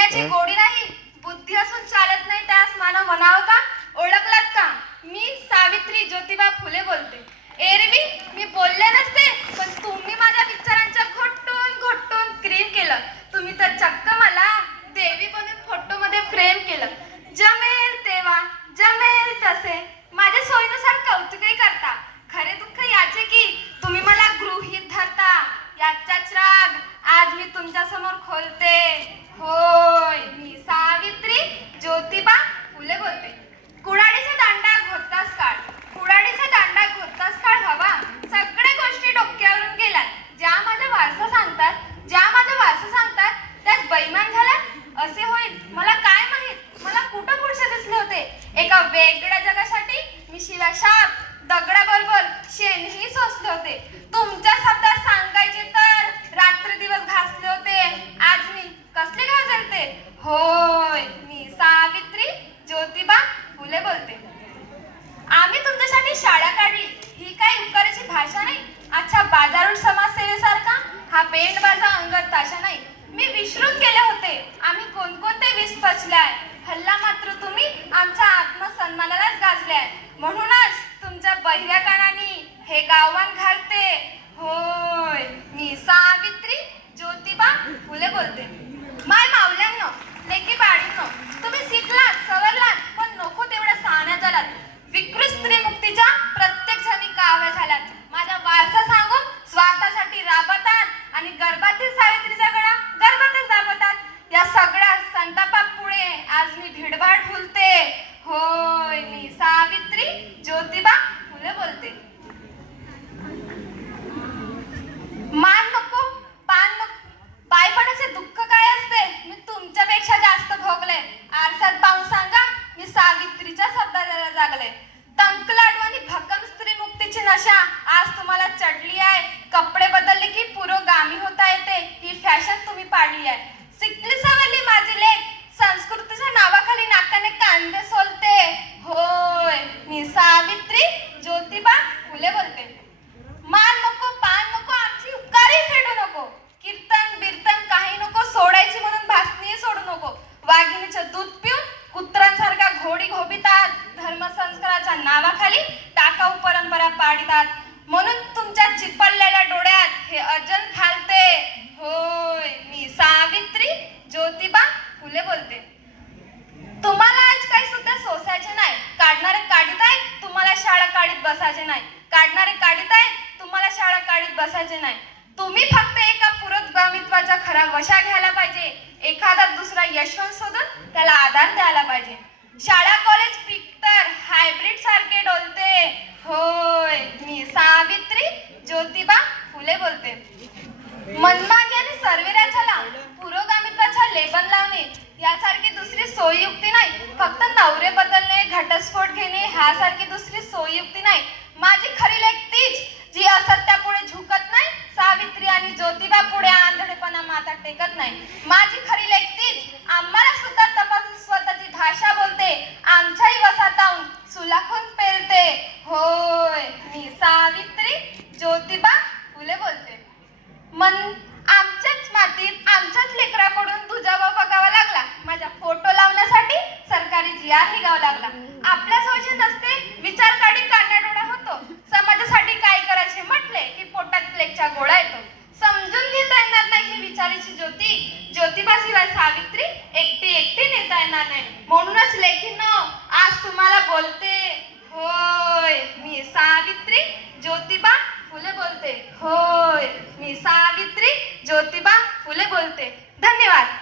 बोलण्याची गोडी नाही, बुद्धी असून चालत नाही, त्यास मानव म्हणावं का? ओळखलात का? मी सावित्री ज्योतिबा फुले बोलते. एरवी मी बोलले नसते, पण तुम्ही माझ्या विचारांच्या घोटून घोटून क्रीम केलं. तुम्ही तर चक्क मला देवी बनून फोटोमध्ये फ्रेम केलं. जमेल तेव्हा जमेल तसे माझ्या सोयीनुसार कौतुकही करता. खरे दुःख याचे की तुम्ही मला गृहीत धरता. याचाच राग आज मी तुमच्या समोर खोलते. होय, मी सावित्री ज्योतिबा फुले बोलते. कुडाळीचा दांडा घोतलाच काळ, कुडाळीचा दांडा घोतलाच काळ व्हावा. सगळ्या गोष्टी डोक्यावरून गेल्यात. ज्या माझा वारसा सांगतात, त्यात बैमान झाल्यात. असे होईल मला काय माहित. मला कुठं पुरुष दिसले होते. एका वेगळ्या जगासाठी मी शिवाशाप दगडाबरोबर शेणही सोसले होते. तुमच्या शब्दात सांगायचे तर रात्र दिवस घासले होते. आज मी कसले घासलते. होय, मी सावित्री ज्योतिबा फुले बोलते. आम्ही तुमच्यासाठी शाळा काढली, ही काही उपकाराची भाषा नाही. अच्छा बाजारूट समाजसेवेसारखा हा पेंट बाजा अंगत ताशा नाही. मी विसरून गेले होते आम्ही कोणकोणते विष पचल्याय. हल्ला मात्र तुम्ही आमच्या आत्मसन्मानालाच गाजल्याय. म्हणूनच तुमच्या बहिऱ्या कानानी हे गाववान घालते. होय, मी सावित्री ज्योतिबा फुले बोलते. माय मावल्यांनो, लेकी बाळींनो, तुम्ही शिकलात सवरलात, पण नको तेवढ्या सहाण्या झालात. विकृत स्त्री मुक्तीच्या प्रत्येक जणी काव्या झाल्यात. माझा वारसा सांगून स्वार्थासाठी राबतात आणि गर्भातील सावित्रीचा गळा गर्भातच दाबतात. या सगळ्या संतापापुढे आज मी भिडभाड फुलते. होय, मी सावित्री ज्योतिबा फुले बोलते. मान नको, पान नको, बायपणाचे दुःख काय असते मी तुमच्यापेक्षा जास्त भोगले. आरसात पाहून सांगा, मी सावित्रीच्या शब्दाला जागले. टंक लाडू आणि भक्कम स्त्री मुक्तीची नशा आज तुम्हाला चढली आहे. कपडे बदलले की पुरोगामी होता येते, ही फॅशन तुम्ही पाडली आहे. शिकली सवरली माझी लेक संस्कृतीच्या नावाखाली नाकाने कांदे सोलते. होय, मी सावित्री ज्योतिबा फुले बोलते. मान नको, पान नको, आमची उपकारही फेडू नको. कीर्तन बिर्तन काही नको, सोडायची म्हणून भासणी सोडू नको. वाघिणीचं दूध पिऊन कुत्रांसारखा घोडी घोबितात. धर्मसंस्काराच्या नावाखाली टाकाऊ परंपरा पाडितात. म्हणून तुमच्या चिपळलेल्या डोळ्यात हे अर्जन घालते. होय, मी सावित्री ज्योतिबा फुले बोलते. तुम्हाला आज काही सुद्धा सोसायचे नाही. काढणारे काढीत आहेत, तुम्हाला शाळा काढीत बसायचे नाही. काढणारे काढीत आहेत, तुम्हाला शाळा काढीत बसायचे नाही. तुम्ही फक्त एका पुरोगामित्वाचा खरा वशा घ्यायला पाहिजे. एखादा दुसरा यशवंत शोधून त्याला आधार द्यायला पाहिजे. शाळा कॉलेज पिक्टर हायब्रिड सारखे डोलते. होय, मी सावित्री ज्योतिबा फुले बोलते. मनमानी आणि सर्वेराच्याला पुरोगामित्वाचा लेबल लावणे यासारखी दुसरी सोयीयुक्ती नाही. फक्त नवरे बदलणे, घटस्फोट घेणे ह्यासारखी दुसरी सोयीयुक्ती नाही. माझी खरी लेक तीच जी असत्यापुढे झुकत नाही, सावित्री आणि ज्योतिबा पुढे आंधळेपणा माथा टेकत नाही. माझी खरी लेक तीच आम्हाला सुद्धा तपासून स्वतःची भाषा बोलते. आमच्याही वसात जाऊन सुलाखून पेलते. होय, मी सावित्री ज्योतिबा फुले बोलते. मन आमच्याच मातीत आमच्याच लेकराकडून तुझ्यावर बघावा लागला. माझ्या फोटो लावण्यासाठी सरकारी GR निघावा लागला. आपल्या सोयीचे नसते विचार काढी काढण्याडोळा होतो. समाजासाठी काय करायचे म्हटले की पोटात प्लेगच्या गोळा येतो. समजून घेता येणार नाही ही विचाराची ज्योती. ज्योतिबाशिवाय सावित्री एकटी नेता येणार नाही. म्हणूनच लेखींनो आज तुम्हाला बोलते. होय, मी सावित्री ज्योतिबा फुले बोलते. होय, मी सावित्री ज्योतिबा फुले बोलते. धन्यवाद.